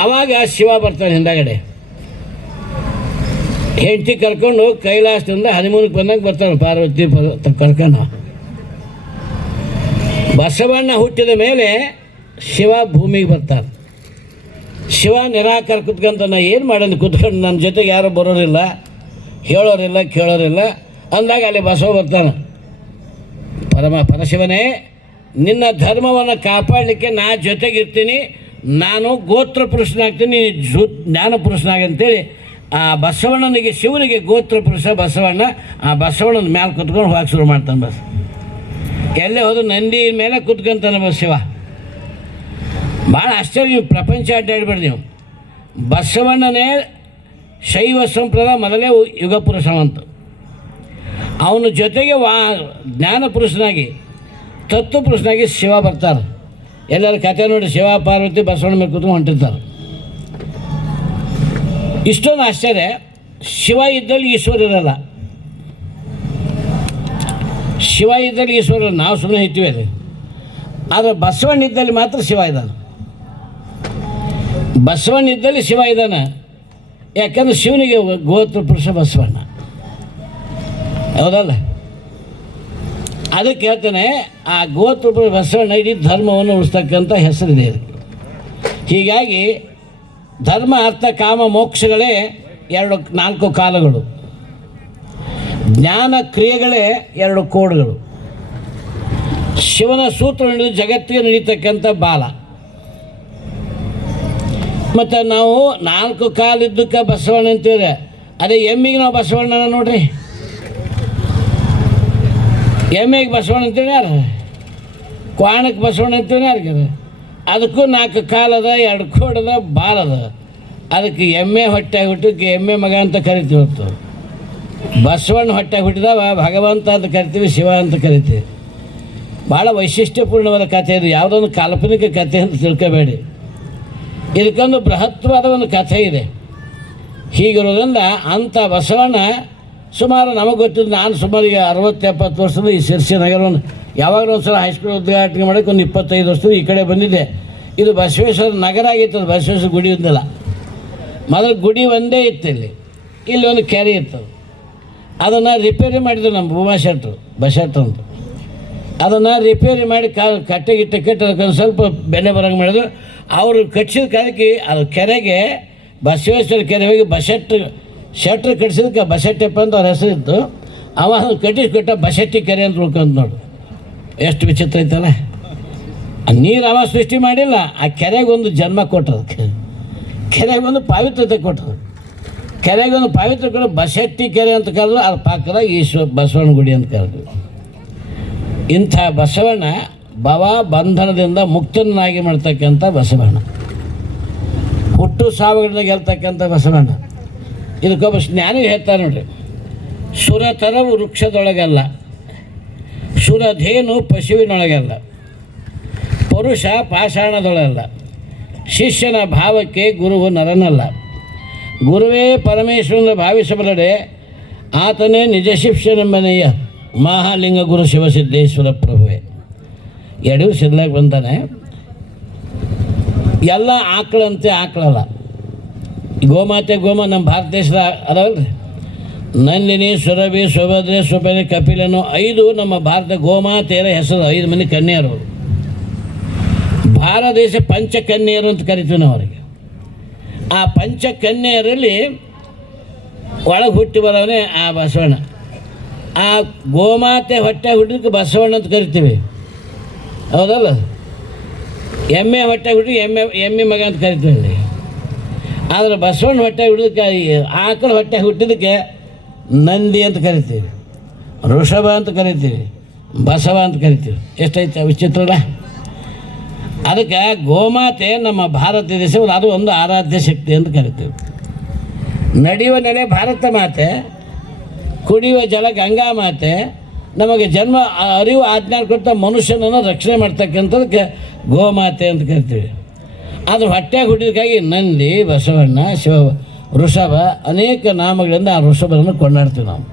ಆವಾಗ ಶಿವ ಬರ್ತಾನೆ ಹಿಂದಗಡೆ, ಹೆಂಡತಿ ಕರ್ಕೊಂಡು ಕೈಲಾಸದಿಂದ ಹನಿಮೂನಕ್ಕೆ ಬಂದಾಗ ಬರ್ತಾನೆ ಪಾರ್ವತಿ ಕರ್ಕೊಂಡು. ಬಸವಣ್ಣ ಹುಟ್ಟಿದ ಮೇಲೆ ಶಿವ ಭೂಮಿಗೆ ಬರ್ತಾನೆ. ಶಿವ ನಿರಾಕಾರ ಕುತ್ಕೊಂತ ನಾ ಏನು ಮಾಡೋದು ಕುತ್ಕೊಂಡು, ನನ್ನ ಜೊತೆಗೆ ಯಾರೂ ಬರೋರಿಲ್ಲ, ಹೇಳೋರಿಲ್ಲ, ಕೇಳೋರಿಲ್ಲ ಅಂದಾಗ ಅಲ್ಲಿ ಬಸವ ಬರ್ತಾನೆ. ಪರಶಿವನೇ, ನಿನ್ನ ಧರ್ಮವನ್ನು ಕಾಪಾಡಲಿಕ್ಕೆ ನಾ ಜೊತೆಗಿರ್ತೀನಿ, ನಾನು ಗೋತ್ರ ಪುರುಷನಾಗ್ತೀನಿ, ಜ್ಞಾನ ಪುರುಷನಾಗಿ ಅಂತೇಳಿ ಆ ಬಸವಣ್ಣನಿಗೆ, ಶಿವನಿಗೆ ಗೋತ್ರ ಪುರುಷ ಬಸವಣ್ಣ, ಆ ಬಸವಣ್ಣನ ಮೇಲೆ ಕುತ್ಕೊಂಡು ಹೋಗಕ್ಕೆ ಶುರು ಮಾಡ್ತಾನೆ. ಎಲ್ಲೇ ಹೋದ್ರು ನಂದಿ ಮೇಲೆ ಕುತ್ಕೊಂತಾನೆ ಶಿವ. ಭಾಳ ಆಶ್ಚರ್ಯ. ನೀವು ಪ್ರಪಂಚ ಅಡ್ಡಾಡ್ಬೇಡಿ ನೀವು. ಬಸವಣ್ಣನೇ ಶೈವ ಸಂಪ್ರದಾಯ ಮೊದಲೇ ಯುಗ ಪುರುಷವಂತ. ಅವನ ಜೊತೆಗೆ ಜ್ಞಾನ ಪುರುಷನಾಗಿ, ತತ್ವ ಪುರುಷನಾಗಿ ಶಿವ ಬರ್ತಾರೆ. ಎಲ್ಲರ ಕಥೆ ನೋಡಿ, ಶಿವ ಪಾರ್ವತಿ ಬಸವಣ್ಣ ಮೇಲೆ ಕೂತ್ಕೊಂಡು ಹೊಂಟಿರ್ತಾರೆ. ಇಷ್ಟೊಂದು ಆಶ್ಚರ್ಯ. ಶಿವ ಇದ್ದಲ್ಲಿ ಈಶ್ವರ ಇರಲ್ಲ, ಶಿವ ಇದ್ದಲ್ಲಿ ಈಶ್ವರ ನಾವು ಸುಮ್ಮನೆ ಇರ್ತೀವಿ ಅಲ್ಲಿ. ಆದರೆ ಬಸವಣ್ಣ ಇದ್ದಲ್ಲಿ ಮಾತ್ರ ಶಿವ ಇದ್ದಾನೆ. ಬಸವಣ್ಣ ಇದ್ದಲ್ಲಿ ಶಿವ ಇದ್ದಾನೆ. ಯಾಕಂದ್ರೆ ಶಿವನಿಗೆ ಗೋತ್ರ ಪುರುಷ ಬಸವಣ್ಣ, ಹೌದಲ್ಲ? ಅದಕ್ಕೆ ಹೇಳ್ತಾನೆ, ಆ ಗೋತ್ರ ಪುರುಷ ಬಸವಣ್ಣ ಇಡೀ ಧರ್ಮವನ್ನು ಉಳಿಸ್ತಕ್ಕಂಥ ಹೆಸರಿದೆ ಅದಕ್ಕೆ. ಹೀಗಾಗಿ ಧರ್ಮ, ಅರ್ಥ, ಕಾಮ, ಮೋಕ್ಷಗಳೇ 4 ಕಾಲಗಳು. ಜ್ಞಾನ ಕ್ರಿಯೆಗಳೇ 2 ಕೋಡ್ಗಳು. ಶಿವನ ಸೂತ್ರ ನಡೆದು ಜಗತ್ತಿಗೆ ನಡೀತಕ್ಕಂಥ ಬಾಲ. ಮತ್ತು ನಾವು 4 ಕಾಲಿದ್ದಕ್ಕೆ ಬಸವಣ್ಣ ಅಂತೀವ್ರೆ. ಅದೇ ಎಮ್ಮಿಗೆ ನಾವು ಬಸವಣ್ಣನ ನೋಡ್ರಿ, ಎಮ್ಮೆಗೆ ಬಸವಣ್ಣ ಅಂತೀವಿ ಯಾರು? ಕ್ವಾಣಕ್ಕೆ ಬಸವಣ್ಣ ಅಂತೀವಿ ಯಾರಿಗೆ? ಅದಕ್ಕೂ 4 ಕಾಲದ, 2 ಕೋಡದ, ಬಾಲದ. ಅದಕ್ಕೆ ಎಮ್ಮೆ ಹೊಟ್ಟೆ ಹುಟ್ಟಕ್ಕೆ ಎಮ್ಮೆ ಮಗ ಅಂತ ಕರಿತೀವಿ ಹೊತ್ತು. ಬಸವಣ್ಣ ಹೊಟ್ಟೆ ಹುಟ್ಟಿದವ ಭಗವಂತ ಅಂತ ಕರಿತೀವಿ, ಶಿವ ಅಂತ ಕರಿತೀವಿ. ಭಾಳ ವೈಶಿಷ್ಟ್ಯಪೂರ್ಣವಾದ ಕಥೆ ಇದು, ಯಾವುದೊಂದು ಕಾಲ್ಪನಿಕ ಕಥೆ ಅಂತ ತಿಳ್ಕೋಬೇಡಿ. ಇದಕ್ಕೊಂದು ಬೃಹತ್ವಾದ ಒಂದು ಕಥೆ ಇದೆ. ಹೀಗಿರೋದ್ರಿಂದ ಅಂಥ ಬಸವಣ್ಣ ಸುಮಾರು ನಮಗೆ ಗೊತ್ತಿದ್ದು, ನಾನು ಸುಮಾರು ಈಗ 60-70 ವರ್ಷದ ಈ ಶಿರ್ಸಿ ನಗರವನ್ನು ಯಾವಾಗಲೂ ಒಂದು ಸಲ ಹೈಸ್ಕೂಲ್ ಉದ್ಘಾಟನೆ ಮಾಡೋಕ್ಕೆ ಒಂದು 25 ವರ್ಷದ ಈ ಕಡೆ ಬಂದಿದ್ದೆ. ಇದು ಬಸವೇಶ್ವರ ನಗರ ಆಗಿತ್ತು, ಅದು ಬಸವೇಶ್ವರ ಗುಡಿ ಇದ್ದಿಲ್ಲ. ಮೊದಲು ಗುಡಿ ಒಂದೇ ಇತ್ತು, ಇಲ್ಲಿ ಒಂದು ಕೆರೆ ಇತ್ತು. ಅದನ್ನು ರಿಪೇರಿ ಮಾಡಿದ್ರು ನಮ್ಮ ಭೂಮಾ ಶೆಟ್ರು, ಬಶೆಟ್ರು ಅಂತ. ಅದನ್ನು ರಿಪೇರಿ ಮಾಡಿ ಕಟ್ಟೆ ಕಟ್ಟಿ ಅದಕ್ಕೊಂದು ಸ್ವಲ್ಪ ಬೆಲೆ ಬರೋಂಗೆ ಮಾಡಿದ್ರು. ಅವರು ಕಟ್ಟಿಸಿದ ಕಾಲಕ್ಕೆ ಅದು ಕೆರೆಗೆ ಬಸವೇಶ್ವರ ಕೆರೆ ಹೋಗಿ ಶೆಟ್ರು ಕಟ್ಟಿಸಿದಕ್ಕೆ ಬಸೆಟ್ಟಪ್ಪ ಅಂತ ಅವ್ರ ಹೆಸರಿತ್ತು. ಅವ ಅದನ್ನು ಕಟ್ಟಿಸ್ಕೊಟ್ಟ ಬಸೆಟ್ಟಿ ಕೆರೆ ಅಂತ ಉಳ್ಕೊಂಡು ನೋಡು, ಎಷ್ಟು ವಿಚಿತ್ರ ಐತಲ್ಲ. ನೀರು ಅವ ಸೃಷ್ಟಿ ಮಾಡಿಲ್ಲ, ಆ ಕೆರೆಗೊಂದು ಜನ್ಮ ಕೊಟ್ಟರು, ಕೆರೆಗೊಂದು ಪಾವಿತ್ರತೆ ಕೊಟ್ಟರು. ಕೆರೆಗೊಂದು ಪಾವಿತ್ರ ಕೊಟ್ಟು ಬಸೆಟ್ಟಿ ಕೆರೆ ಅಂತ ಕರೆದ್ರು. ಅದ್ರ ಪಕ್ಕದಾಗ ಬಸವಣ್ಣ ಗುಡಿ ಅಂತ ಕರೆದ್ರು. ಇಂಥ ಬಸವಣ್ಣ ಬಂಧನದಿಂದ ಮುಕ್ತನಾಗಿ ಮಾಡ್ತಕ್ಕಂಥ ಬಸವಣ್ಣ, ಹುಟ್ಟು ಸಾವುಗಳನ್ನ ಗೆಲ್ತಕ್ಕಂಥ ಬಸವಣ್ಣ. ಇದಕ್ಕೊಬ್ಬ ಜ್ಞಾನಿ ಹೇಳ್ತಾರೆ ನೋಡ್ರಿ, ಸುರತರವು ವೃಕ್ಷದೊಳಗಲ್ಲ, ಸುರಧೇನು ಪಶುವಿನೊಳಗಲ್ಲ, ಪುರುಷ ಪಾಷಾಣದೊಳಗಲ್ಲ, ಶಿಷ್ಯನ ಭಾವಕ್ಕೆ ಗುರುವು ನರನಲ್ಲ, ಗುರುವೇ ಪರಮೇಶ್ವರನ ಭಾವಿಸಬಲ್ಲಡೆ ಆತನೇ ನಿಜ ಶಿಷ್ಯನೆಂಬನೆಯ ಮಹಾಲಿಂಗ ಗುರು ಶಿವಸಿದ್ದೇಶ್ವರ ಪ್ರಭುವೆ. ಯಡಿಯೂರು ಸಿದ್ಲಾಗಿ ಬಂದಾನೆ. ಎಲ್ಲ ಆಕಳಂತೆ ಆಕಳಲ್ಲ. ಗೋಮಾತೆ ನಮ್ಮ ಭಾರತ ದೇಶದ ಅದಾವಲ್ರಿ, ನಂದಿನಿ, ಸುರಭಿ, ಸುಭದ್ರೆ, ಸುಬೆನೆ, ಕಪಿಲನು 5 ನಮ್ಮ ಭಾರತ ಗೋಮಾತೆಯರ ಹೆಸರು. 5 ಮಂದಿ ಕನ್ಯೆಯರು. ಭಾರತ ದೇಶ ಪಂಚಕನ್ಯೆಯರು ಅಂತ ಕರಿತೀವಿ ನಾವು ಅವರಿಗೆ. ಆ ಪಂಚಕನ್ಯೆಯರಲ್ಲಿ ಒಳಗೆ ಹುಟ್ಟಿ ಬರೋವನೇ ಆ ಬಸವಣ್ಣ. ಆ ಗೋಮಾತೆ ಹೊಟ್ಟೆ ಹುಟ್ಟಿದಕ್ಕೆ ಬಸವಣ್ಣ ಅಂತ ಕರಿತೀವಿ, ಹೌದಲ್ಲ. ಎಮ್ಮೆ ಹೊಟ್ಟೆ ಹುಟ್ಟಿ ಎಮ್ಮೆ ಮಗ ಅಂತ ಕರಿತೀವಿ. ಆದರೆ ಬಸವಣ್ಣ ಹೊಟ್ಟೆ ಹುಟ್ಟಿದಕ್ಕೆ, ಆಕಳ ಹೊಟ್ಟೆ ಹುಟ್ಟಿದಕ್ಕೆ ನಂದಿ ಅಂತ ಕರಿತೀವಿ, ಋಷಭ ಅಂತ ಕರಿತೀವಿ, ಬಸವ ಅಂತ ಕರಿತೀವಿ. ಎಷ್ಟೈತೆ ವಿಚಿತ್ರಲ್ಲ. ಅದಕ್ಕೆ ಗೋಮಾತೆ ನಮ್ಮ ಭಾರತ ದೇಶ ಅದು ಒಂದು ಆರಾಧ್ಯ ಶಕ್ತಿ ಅಂತ ಕರಿತೀವಿ. ನಡೆಯುವ ನೆಲೆ ಭಾರತ ಮಾತೆ, ಕುಡಿಯುವ ಜಲ ಗಂಗಾ ಮಾತೆ, ನಮಗೆ ಜನ್ಮ ಅರಿವು ಆಜ್ಞಾನ ಕೊಟ್ಟ ಮನುಷ್ಯನನ್ನು ರಕ್ಷಣೆ ಮಾಡ್ತಕ್ಕಂಥದಕ್ಕೆ ಗೋಮಾತೆ ಅಂತ ಕರಿತೀವಿ. ಅದು ಹೊಟ್ಟೆಗೆ ಹುಟ್ಟಿದಕ್ಕಾಗಿ ನಂದಿ, ಬಸವಣ್ಣ, ಶಿವ, ಋಷಭ ಅನೇಕ ನಾಮಗಳಿಂದ ಆ ಋಷಭವನ್ನು ಕೊಂಡಾಡ್ತೀವಿ ನಾವು.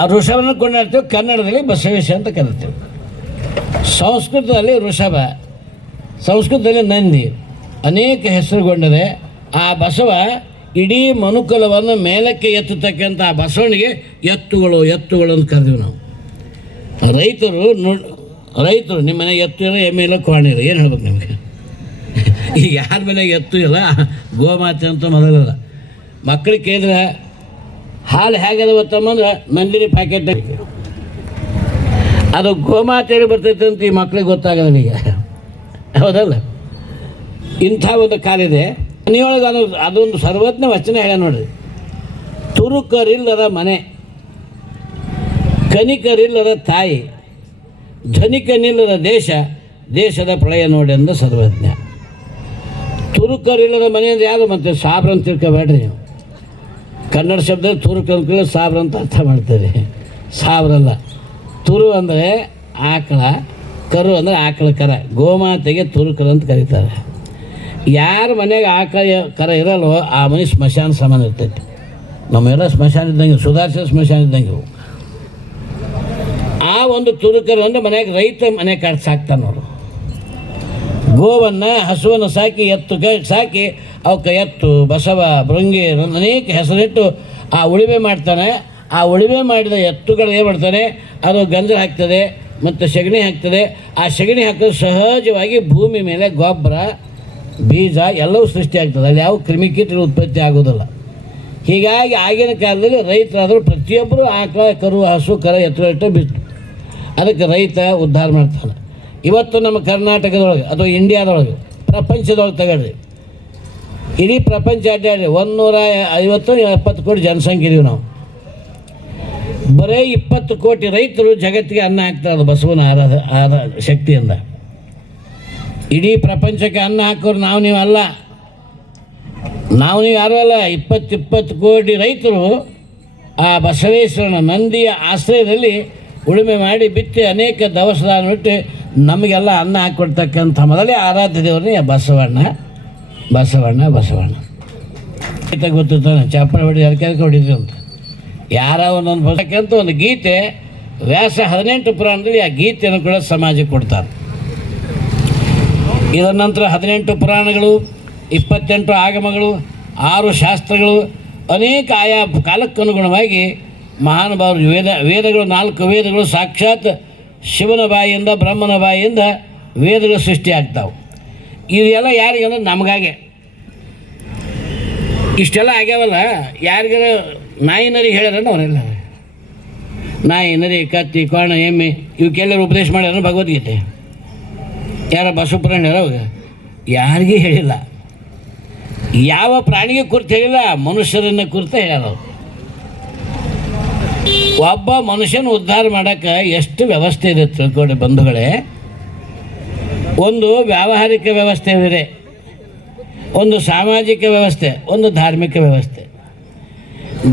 ಆ ಋಷಭವನ್ನು ಕೊಂಡಾಡ್ತೀವಿ. ಕನ್ನಡದಲ್ಲಿ ಬಸವೇಶ ಅಂತ ಕರಿತೀವಿ. ಸಂಸ್ಕೃತದಲ್ಲಿ ಋಷಭ, ಸಂಸ್ಕೃತದಲ್ಲಿ ನಂದಿ ಅನೇಕ ಹೆಸರುಗೊಂಡಿದೆ. ಆ ಬಸವ ಇಡೀ ಮನುಕುಲವನ್ನು ಮೇಲಕ್ಕೆ ಎತ್ತತಕ್ಕಂಥ ಆ ಬಸವನಿಗೆ ಎತ್ತುಗಳು ಅಂತ ಕರೆದೀವಿ ನಾವು. ರೈತರು ನಿಮ್ಮ ಮನೆಗೆ ಎತ್ತು ಇಲ್ಲ, ಎಮ್ಮೆ ಇಲ್ಲ, ಕೋಣೆ ಇಲ್ಲ, ಏನು ಹೇಳ್ಬೇಕು ನಿಮಗೆ? ಈಗ ಯಾರ ಮನೆಗೆ ಎತ್ತು ಇಲ್ಲ, ಗೋಮಾತೆ ಅಂತ ಮೊದಲಲ್ಲ. ಮಕ್ಕಳಿಗೆ ಕೇಳಿದ್ರೆ ಹಾಲು ಹೇಗದ ಗೊತ್ತಂದ್ರೆ ನಂದಿನಿ ಪ್ಯಾಕೆಟ್, ಅದು ಗೋಮಾತೆಯಲ್ಲಿ ಬರ್ತೈತೆ ಅಂತ ಈ ಮಕ್ಕಳಿಗೆ ಗೊತ್ತಾಗೋದಿಲ್ಲ ಈಗ, ಹೌದಲ್ಲ. ಇಂಥ ಒಂದು ಕಾಲಿದೆ. ಮನೆಯೊಳಗೆ ಅದೊಂದು ಸರ್ವಜ್ಞ ವಚನ ಹೇಳ ನೋಡ್ರಿ, ತುರುಕರಿಲ್ಲದ ಮನೆ, ಕನಿಕರಿಲ್ಲದ ತಾಯಿ, ಧನಿಕನಿಲ್ಲದ ದೇಶದ ಪ್ರಳಯ ನೋಡಿ ಅಂದ ಸರ್ವಜ್ಞ. ತುರುಕರಿಲ್ಲದ ಮನೆ ಅಂದರೆ ಯಾರು? ಮತ್ತೆ ಸಾಬ್ರ ಅಂತ ತಿಳ್ಕೊಬೇಡ್ರಿ ನೀವು. ಕನ್ನಡ ಶಬ್ದ ತುರುಕ ಸಾಬ್ರ ಅಂತ ಅರ್ಥ ಮಾಡ್ತಾರೆ. ಸಾಬ್ರಲ್ಲ. ತುರು ಅಂದರೆ ಆಕಳ, ಕರು ಅಂದರೆ ಆಕಳ ಕರ. ಗೋಮಾತೆಗೆ ತುರುಕರು ಅಂತ ಕರೀತಾರೆ. ಯಾರ ಮನೆಗೆ ಆಕಳ ಕರ ಇರಲ್ವೋ ಆ ಮನೆ ಸ್ಮಶಾನ ಸಮಾನ ಇರ್ತೈತೆ. ನಮ್ಮೆಲ್ಲ ಸ್ಮಶಾನ ಇದ್ದಂಗೆ, ಸುಧಾರಿಸಿದ ಸ್ಮಶಾನ ಇದ್ದಂಗೆ. ಆ ಒಂದು ತುರುಕರು ಅಂದರೆ ಮನೆಗೆ ರೈತ ಮನೆ ಕಾಡು ಸಾಕ್ತಾನೆ ನೋಡು. ಗೋವನ್ನು, ಹಸುವನ್ನು ಸಾಕಿ ಸಾಕಿ ಅವಕ್ಕೆ ಎತ್ತು, ಬಸವ, ಭೃಂಗಿ ಅನೇಕ ಹೆಸರಿಟ್ಟು ಆ ಉಳಿಮೆ ಮಾಡ್ತಾನೆ. ಆ ಉಳಿಮೆ ಮಾಡಿದ ಎತ್ತುಗಳು ಏನು ಮಾಡ್ತಾನೆ, ಅದು ಗಂಜಲ ಹಾಕ್ತದೆ ಮತ್ತು ಸಗಣಿ ಹಾಕ್ತದೆ. ಆ ಸಗಣಿ ಹಾಕಿದ್ರೆ ಸಹಜವಾಗಿ ಭೂಮಿ ಮೇಲೆ ಗೊಬ್ಬರ, ಬೀಜ ಎಲ್ಲವೂ ಸೃಷ್ಟಿ ಆಗ್ತದೆ. ಅಲ್ಲಿ ಯಾವ ಕ್ರಿಮಿಕೀಟಗಳು ಉತ್ಪತ್ತಿ ಆಗೋದಿಲ್ಲ. ಹೀಗಾಗಿ ಆಗಿನ ಕಾಲದಲ್ಲಿ ರೈತರಾದರೂ ಪ್ರತಿಯೊಬ್ಬರು ಆಕಳ, ಕರು, ಹಸು, ಕರ, ಎತ್ತುಗಳು ಇಟ್ಟು ಬಿಟ್ಟು ಅದಕ್ಕೆ ರೈತ ಉದ್ಧಾರ ಮಾಡ್ತಾನೆ. ಇವತ್ತು ನಮ್ಮ ಕರ್ನಾಟಕದೊಳಗೆ ಅಥವಾ ಇಂಡಿಯಾದೊಳಗೆ, ಪ್ರಪಂಚದೊಳಗೆ ತಗೊಳ್ರಿ, ಇಡೀ ಪ್ರಪಂಚ ಅಡ್ಡಾಡಿ 150-70 ಕೋಟಿ ಜನಸಂಖ್ಯೆ ಇದೀವಿ ನಾವು. ಬರೀ 20 ಕೋಟಿ ರೈತರು ಜಗತ್ತಿಗೆ ಅನ್ನ ಹಾಕ್ತಾರೆ ಬಸವನ ಶಕ್ತಿಯಿಂದ. ಇಡೀ ಪ್ರಪಂಚಕ್ಕೆ ಅನ್ನ ಹಾಕೋರು ನಾವು ನೀವಲ್ಲ. ನಾವು ನೀವು ಯಾರೂ ಅಲ್ಲ, 20 ಕೋಟಿ ರೈತರು ಆ ಬಸವೇಶ್ವರನ ನಂದಿಯ ಆಶ್ರಯದಲ್ಲಿ ಉಳುಮೆ ಮಾಡಿ ಬಿತ್ತಿ ಅನೇಕ ದವಸದಾನ ಬಿಟ್ಟು ನಮಗೆಲ್ಲ ಅನ್ನ ಹಾಕಿಕೊಡ್ತಕ್ಕಂಥ ಮೊದಲೇ ಆರಾಧ್ಯ ದೇವರೇ ಬಸವಣ್ಣ ಬಸವಣ್ಣ ಬಸವಣ್ಣ. ಗೀತೆ ಗೊತ್ತಿರ್ತಾನೆ, ಚಾಪಡೆ ಹೊಡಿ ಅದಕ್ಕೆ ಹೊಡಿದ್ವಿ ಅಂತ ಯಾರ ಒಂದೊಂದು ಬಸಕ್ಕಂತ ಒಂದು ಗೀತೆ ವ್ಯಾಸ 18 ಪುರಾಣದಲ್ಲಿ ಆ ಗೀತೆಯನ್ನು ಕೂಡ ಸಮಾಜಕ್ಕೆ ಕೊಡ್ತಾರೆ. ಇದರ ನಂತರ 18 ಪುರಾಣಗಳು, 28 ಆಗಮಗಳು, 6 ಶಾಸ್ತ್ರಗಳು, ಅನೇಕ ಆಯಾ ಕಾಲಕ್ಕನುಗುಣವಾಗಿ ಮಹಾನುಭಾವರು ವೇದಗಳು 4 ವೇದಗಳು ಸಾಕ್ಷಾತ್ ಶಿವನ ಬಾಯಿಯಿಂದ ಬ್ರಹ್ಮನ ಬಾಯಿಯಿಂದ ವೇದಗಳು ಸೃಷ್ಟಿಯಾಗ್ತಾವೆ. ಇವೆಲ್ಲ ಯಾರಿಗೆ ಅಂದ್ರೆ ನಮಗಾಗೆ ಇಷ್ಟೆಲ್ಲ ಆಗ್ಯಾವಲ್ಲ. ಯಾರಿಗಾರ ನಾಯಿ ನರಿ ಹೇಳ್ಯಾರ ಅವರೆಲ್ಲ ನಾಯಿ ನರಿ ಕತ್ತಿ ಕೋಣ ಎಮ್ಮೆ ಇವಕ್ಕೆಲ್ಲರೂ ಉಪದೇಶ ಮಾಡ್ಯಾರ ಭಗವದ್ಗೀತೆ. ಯಾರ ಬಸವಪುರಾಣ ಅವಾಗ ಯಾರಿಗೂ ಹೇಳಿಲ್ಲ. ಯಾವ ಪ್ರಾಣಿಗೆ ಕುರಿತು ಹೇಳಿಲ್ಲ, ಮನುಷ್ಯರನ್ನು ಕುರಿತು ಹೇಳ್ಯಾರ. ಒಬ್ಬ ಮನುಷ್ಯನ ಉದ್ಧಾರ ಮಾಡೋಕ್ಕೆ ಎಷ್ಟು ವ್ಯವಸ್ಥೆ ಇದೆ ತಿಳ್ಕೊಳ್ಳಿ ಬಂಧುಗಳೇ. ಒಂದು ವ್ಯಾವಹಾರಿಕ ವ್ಯವಸ್ಥೆ ಬೇರೆ, ಒಂದು ಸಾಮಾಜಿಕ ವ್ಯವಸ್ಥೆ, ಒಂದು ಧಾರ್ಮಿಕ ವ್ಯವಸ್ಥೆ.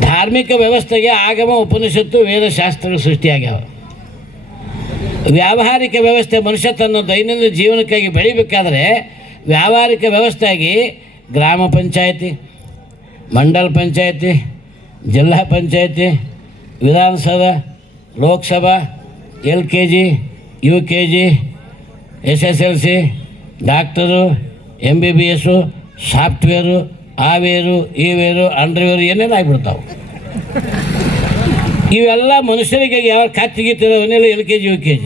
ಧಾರ್ಮಿಕ ವ್ಯವಸ್ಥೆಗೆ ಆಗಮ ಉಪನಿಷತ್ತು ವೇದಶಾಸ್ತ್ರಗಳು ಸೃಷ್ಟಿಯಾಗ್ಯಾವ. ವ್ಯಾವಹಾರಿಕ ವ್ಯವಸ್ಥೆ ಮನುಷ್ಯ ತನ್ನ ದೈನಂದಿನ ಜೀವನಕ್ಕಾಗಿ ಬೆಳಿಬೇಕಾದ್ರೆ ವ್ಯಾವಹಾರಿಕ ವ್ಯವಸ್ಥೆಯಾಗಿ ಗ್ರಾಮ ಪಂಚಾಯತಿ, ಮಂಡಲ ಪಂಚಾಯತಿ, zilla panchayat, Vidhana Sabha, Lok Sabha, LKG, UKG, SSLC, doctor, MBBS, software, ಆವೇರು, ಈವೇರು, ಅಂಡರ್ವೇರು ಏನೆಲ್ಲ ಆಗಿಬಿಡ್ತಾವೆ. ಇವೆಲ್ಲ ಮನುಷ್ಯರಿಗೆ ಯಾವ ಕತ್ತಿಗಿತ್ತಿರೋ ಅವನ್ನೆಲ್ಲ LKG UKG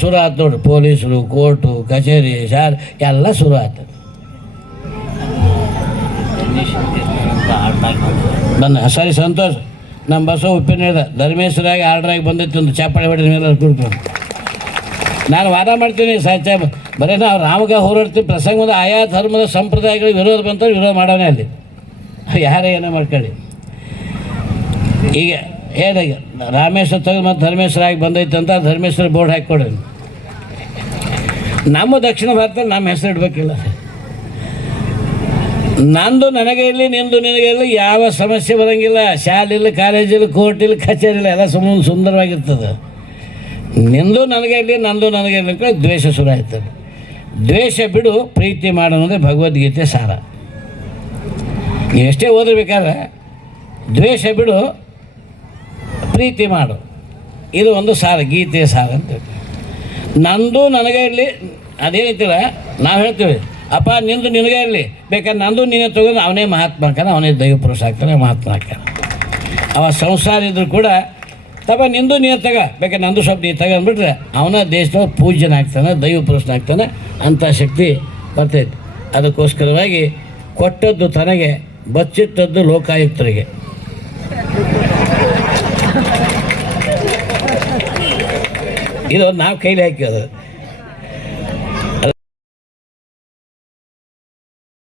ಶುರು ಆಯ್ತು ನೋಡ್ರಿ. ಪೊಲೀಸರು, ಕೋರ್ಟು, ಕಚೇರಿ, ಶಾಲೆ ಎಲ್ಲ ಶುರು ಆಯ್ತು. ಸರಿ, ಸಂತೋಷ. ನಮ್ಮ ಬಸವ ಉಪ್ಪಿನ ಧರ್ಮೇಶ್ವರಾಗಿ ಆರ್ಡ್ರಾಗಿ ಬಂದಿತ್ತು ಒಂದು ಚಾಪಡೆ ಹೊಡೆದ ಮೇಲೆ ಕುಡ್ತು. ನಾನು ವಾದ ಮಾಡ್ತೀನಿ ಸಾಚ ಬರೀ ನಾವು ರಾಮಗ ಹೋರಾಡ್ತೀವಿ. ಪ್ರಸಂಗ ಒಂದು ಆಯಾ ಧರ್ಮದ ಸಂಪ್ರದಾಯಗಳು ವಿರೋಧ ಬಂತಾರೆ, ವಿರೋಧ ಮಾಡೋನೇ ಅಲ್ಲಿ ಯಾರೇ ಏನೋ ಮಾಡ್ಕೊಳ್ಳಿ. ಈಗ ಹೇಳಿದಾಗ ರಾಮೇಶ್ವರ ತೆಗೆದು ಮತ್ತು ಧರ್ಮೇಶ್ವರಾಗಿ ಬಂದೈತೆ ಅಂತ ಧರ್ಮೇಶ್ವರ ಬೋರ್ಡ್ ಹಾಕಿಕೊಡ್ರಿ. ನಮ್ಮ ದಕ್ಷಿಣ ಭಾರತದಲ್ಲಿ ನಮ್ಮ ಹೆಸರು ಇಡಬೇಕಿಲ್ಲ. ನಂದು ನನಗೆ ಇರಲಿ, ನಿಂದು ನಿನಗೆ ಇರಲಿ, ಯಾವ ಸಮಸ್ಯೆ ಬರೋಂಗಿಲ್ಲ. ಶಾಲೆ ಇಲ್ಲ, ಕಾಲೇಜಿಲ್ಲ, ಕೋರ್ಟ್ ಇಲ್ಲ, ಕಚೇರಿ ಇಲ್ಲ, ಎಲ್ಲ ಸುಮ್ಮನೆ ಸುಂದರವಾಗಿರ್ತದೆ. ನಿಂದು ನನಗೆ ಇರಲಿ, ನಂದು ನನಗೆ ಇರಲಿ ಅಂತ ದ್ವೇಷ ಶುರು ಆಯ್ತದೆ. ದ್ವೇಷ ಬಿಡು, ಪ್ರೀತಿ ಮಾಡೋದೇ ಭಗವದ್ಗೀತೆ ಸಾರ. ನೀವು ಎಷ್ಟೇ ಓದಿರ್ಬೇಕಾದ್ರೆ ದ್ವೇಷ ಬಿಡು, ಪ್ರೀತಿ ಮಾಡು, ಇದು ಒಂದು ಸಾರ, ಗೀತೆಯ ಸಾರ ಅಂತ. ನಂದು ನನಗೆ ಇರಲಿ ಅದೇನೈತಿಲ್ಲ, ನಾವು ಹೇಳ್ತೀವಿ ಅಪ್ಪ ನಿಂದು ನಿನಗೆ ಇರಲಿ, ಬೇಕಾದ್ರೆ ನಂದು ನೀನೇ ತಗೊಂಡು ಅವನೇ ಮಹಾತ್ಮ ಹಾಕ್ತಾನೆ, ಅವನೇ ದೈವ ಪುರುಷ ಆಗ್ತಾನೆ, ಮಹಾತ್ಮ ಹಾಕ್ತಾನೆ. ಅವ ಸಂಸಾರ ಇದ್ದರೂ ಕೂಡ ತಪ್ಪ ನಿಂದು ನೀನು ತಗ, ಬೇಕಾದ್ರೆ ನಂದು ಸ್ವಲ್ಪ ನೀನು ತಗ ಅಂದ್ಬಿಟ್ರೆ ಅವನ ದೇಶದ ಪೂಜ್ಯನಾಗ್ತಾನೆ, ದೈವ ಪುರುಷನಾಗ್ತಾನೆ, ಅಂಥ ಶಕ್ತಿ ಬರ್ತೈತೆ. ಅದಕ್ಕೋಸ್ಕರವಾಗಿ ಕೊಟ್ಟದ್ದು ತನಗೆ, ಬಚ್ಚಿಟ್ಟದ್ದು ಲೋಕಾಯುಕ್ತರಿಗೆ. ಇದು ನಾವು ಕೈಲಿ ಹಾಕಿರೋದು.